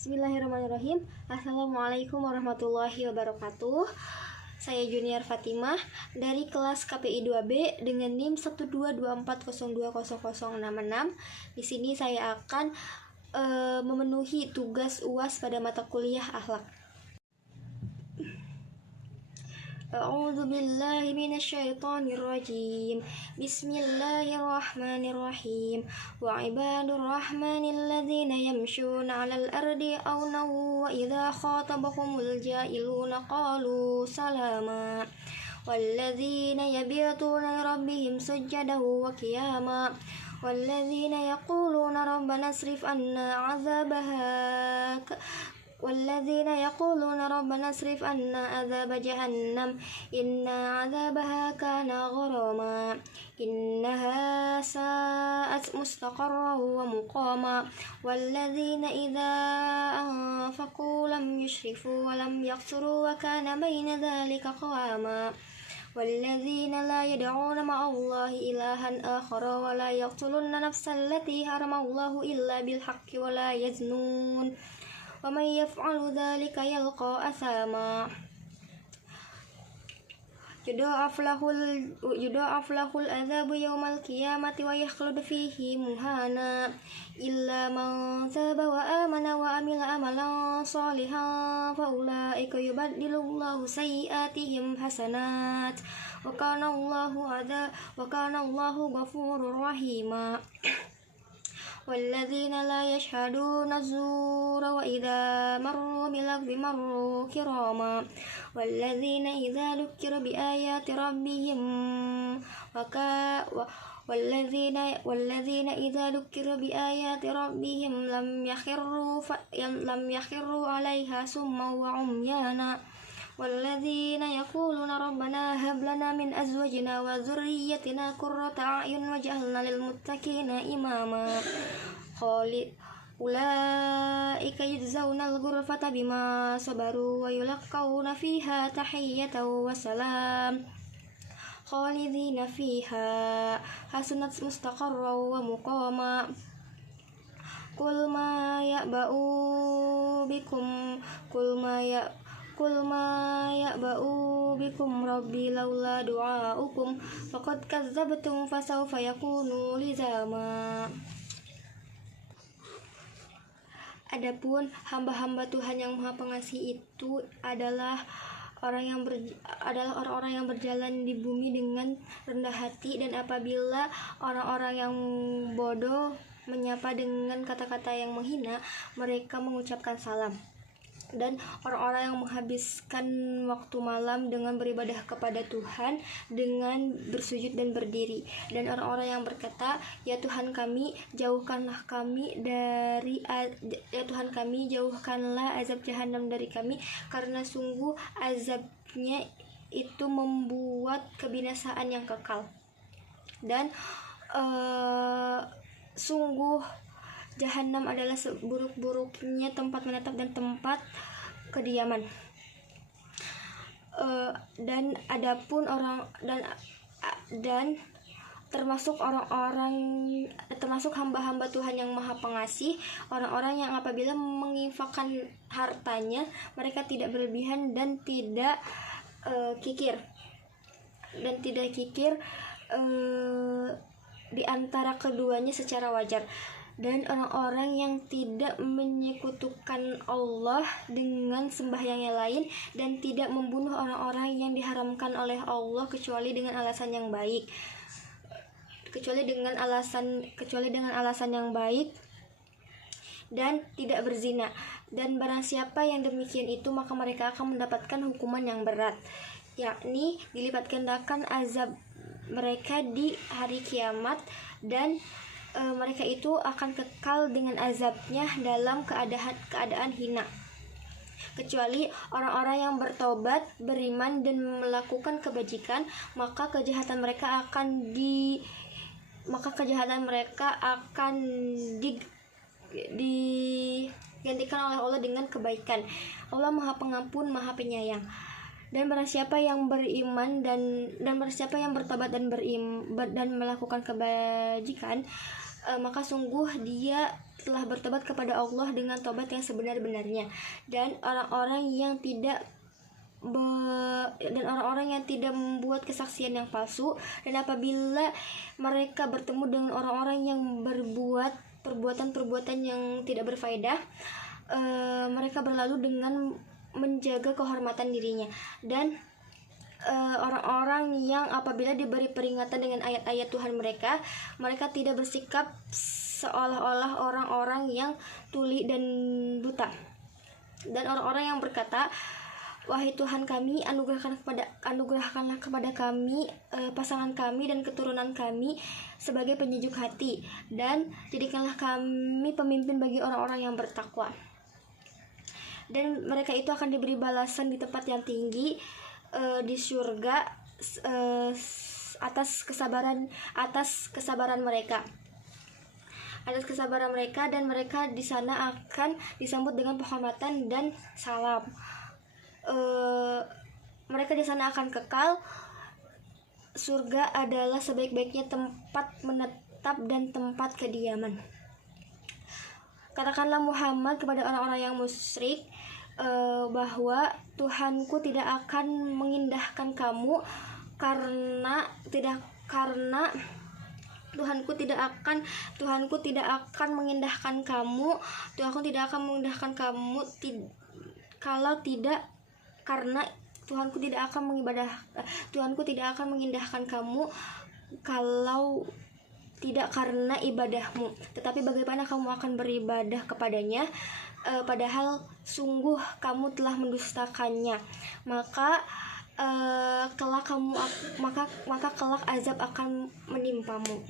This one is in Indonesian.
Bismillahirrahmanirrahim. Assalamualaikum warahmatullahi wabarakatuh. Saya Junior Fatimah dari kelas KPI 2B dengan NIM 12240200066. Di sini saya akan memenuhi tugas UAS pada mata kuliah akhlak. A'udzu billahi minasyaitonir rajim. Bismillahirrahmanirrahim. Wa ibadur rahmanil ladzina yamshuna 'alal ardi awna wa idza khatabahumul jahiluna qalu salama. Walladzina yabituna lirabbihim sujjadan wa qiyama. Walladzina yaquluna rabbana asrif 'anna 'adzabaha والذين يقولون ربنا اصرف عنا عذاب جهنم إن عذابها كان غراما إنها ساءت مستقرا ومقاما والذين إذا أنفقوا لم يسرفوا ولم يقتروا وكان بين ذلك قواما والذين لا يدعون مع الله إلها آخر ولا يقتلون نفس التي حرم الله إلا بالحق ولا يزنون ومن يفعل ذلك يلقى أثاما يضاعف له العذاب يوم القيامة ويخلد فيه مهانا إلا من تاب وآمن وعمل عملا صالحا فأولئك يبدل الله سيئاتهم حسنات وكان الله غفورا رحيما والذين لا يشهدون الزور وإذا مروا باللغو مروا كراما والذين إذا ذكروا بآيات ربهم والذين إذا ذكروا بآيات ربهم لم يخروا عليها سما وعميانا والذين يقولون ربنا هب لنا من أزواجنا وذريتنا قرة أعين واجعلنا للمتقين إماما أولئك يجزون الغرفة بما صبروا ويلقون فيها تحية وسلام خالدين فيها حسنت مستقرا ومقاما قل ما يأبأ بكم ربي لولا دعاؤكم فقد كذبتم فسوف يكون لزاما. Adapun hamba-hamba Tuhan yang Maha Pengasih itu adalah orang-orang yang berjalan di bumi dengan rendah hati, dan apabila orang-orang yang bodoh menyapa dengan kata-kata yang menghina, mereka mengucapkan salam. Dan orang-orang yang menghabiskan waktu malam dengan beribadah kepada Tuhan dengan bersujud dan berdiri, dan orang-orang yang berkata, ya Tuhan kami, jauhkanlah azab jahanam dari kami, karena sungguh azabnya itu membuat kebinasaan yang kekal, dan sungguh Jahanam adalah seburuk-buruknya tempat menetap dan tempat kediaman. Dan adapun termasuk hamba-hamba Tuhan yang Maha Pengasih, orang-orang yang apabila menginfakkan hartanya, mereka tidak berlebihan dan tidak kikir di antara keduanya secara wajar. Dan orang-orang yang tidak menyekutukan Allah dengan sembahyang yang lain, dan tidak membunuh orang-orang yang diharamkan oleh Allah kecuali dengan alasan yang baik, dan tidak berzina. Dan barang siapa yang demikian itu, maka mereka akan mendapatkan hukuman yang berat, yakni dilipat gandakan azab mereka di hari kiamat, dan mereka itu akan kekal dengan azabnya dalam keadaan hina, kecuali orang-orang yang bertobat, beriman, dan melakukan kebajikan, maka kejahatan mereka akan digantikan oleh Allah dengan kebaikan. Allah Maha Pengampun, Maha Penyayang. Dan barang siapa yang beriman dan barang siapa yang bertobat dan melakukan kebajikan, maka sungguh dia telah bertobat kepada Allah dengan tobat yang sebenar-benarnya. Dan orang-orang yang tidak membuat kesaksian yang palsu, dan apabila mereka bertemu dengan orang-orang yang berbuat perbuatan-perbuatan yang tidak berfaedah, mereka berlalu dengan menjaga kehormatan dirinya. Dan orang-orang yang apabila diberi peringatan dengan ayat-ayat Tuhan mereka tidak bersikap seolah-olah orang-orang yang tuli dan buta. Dan orang-orang yang berkata, wahai Tuhan kami, anugerahkanlah kepada kami pasangan kami dan keturunan kami sebagai penyejuk hati, dan jadikanlah kami pemimpin bagi orang-orang yang bertakwa. Dan mereka itu akan diberi balasan di tempat yang tinggi di surga atas kesabaran mereka. Dan mereka di sana akan disambut dengan penghormatan dan salam. Mereka di sana akan kekal. Surga adalah sebaik-baiknya tempat menetap dan tempat kediaman. Katakanlah Muhammad kepada orang-orang yang musyrik bahwa Tuhanku tidak akan mengindahkan kamu Tuhanku tidak akan mengindahkan kamu kalau tidak karena Tuhanku tidak akan mengindahkan kamu kalau tidak karena ibadahmu, tetapi bagaimana kamu akan beribadah kepadanya padahal sungguh kamu telah mendustakannya, maka kelak azab akan menimpamu.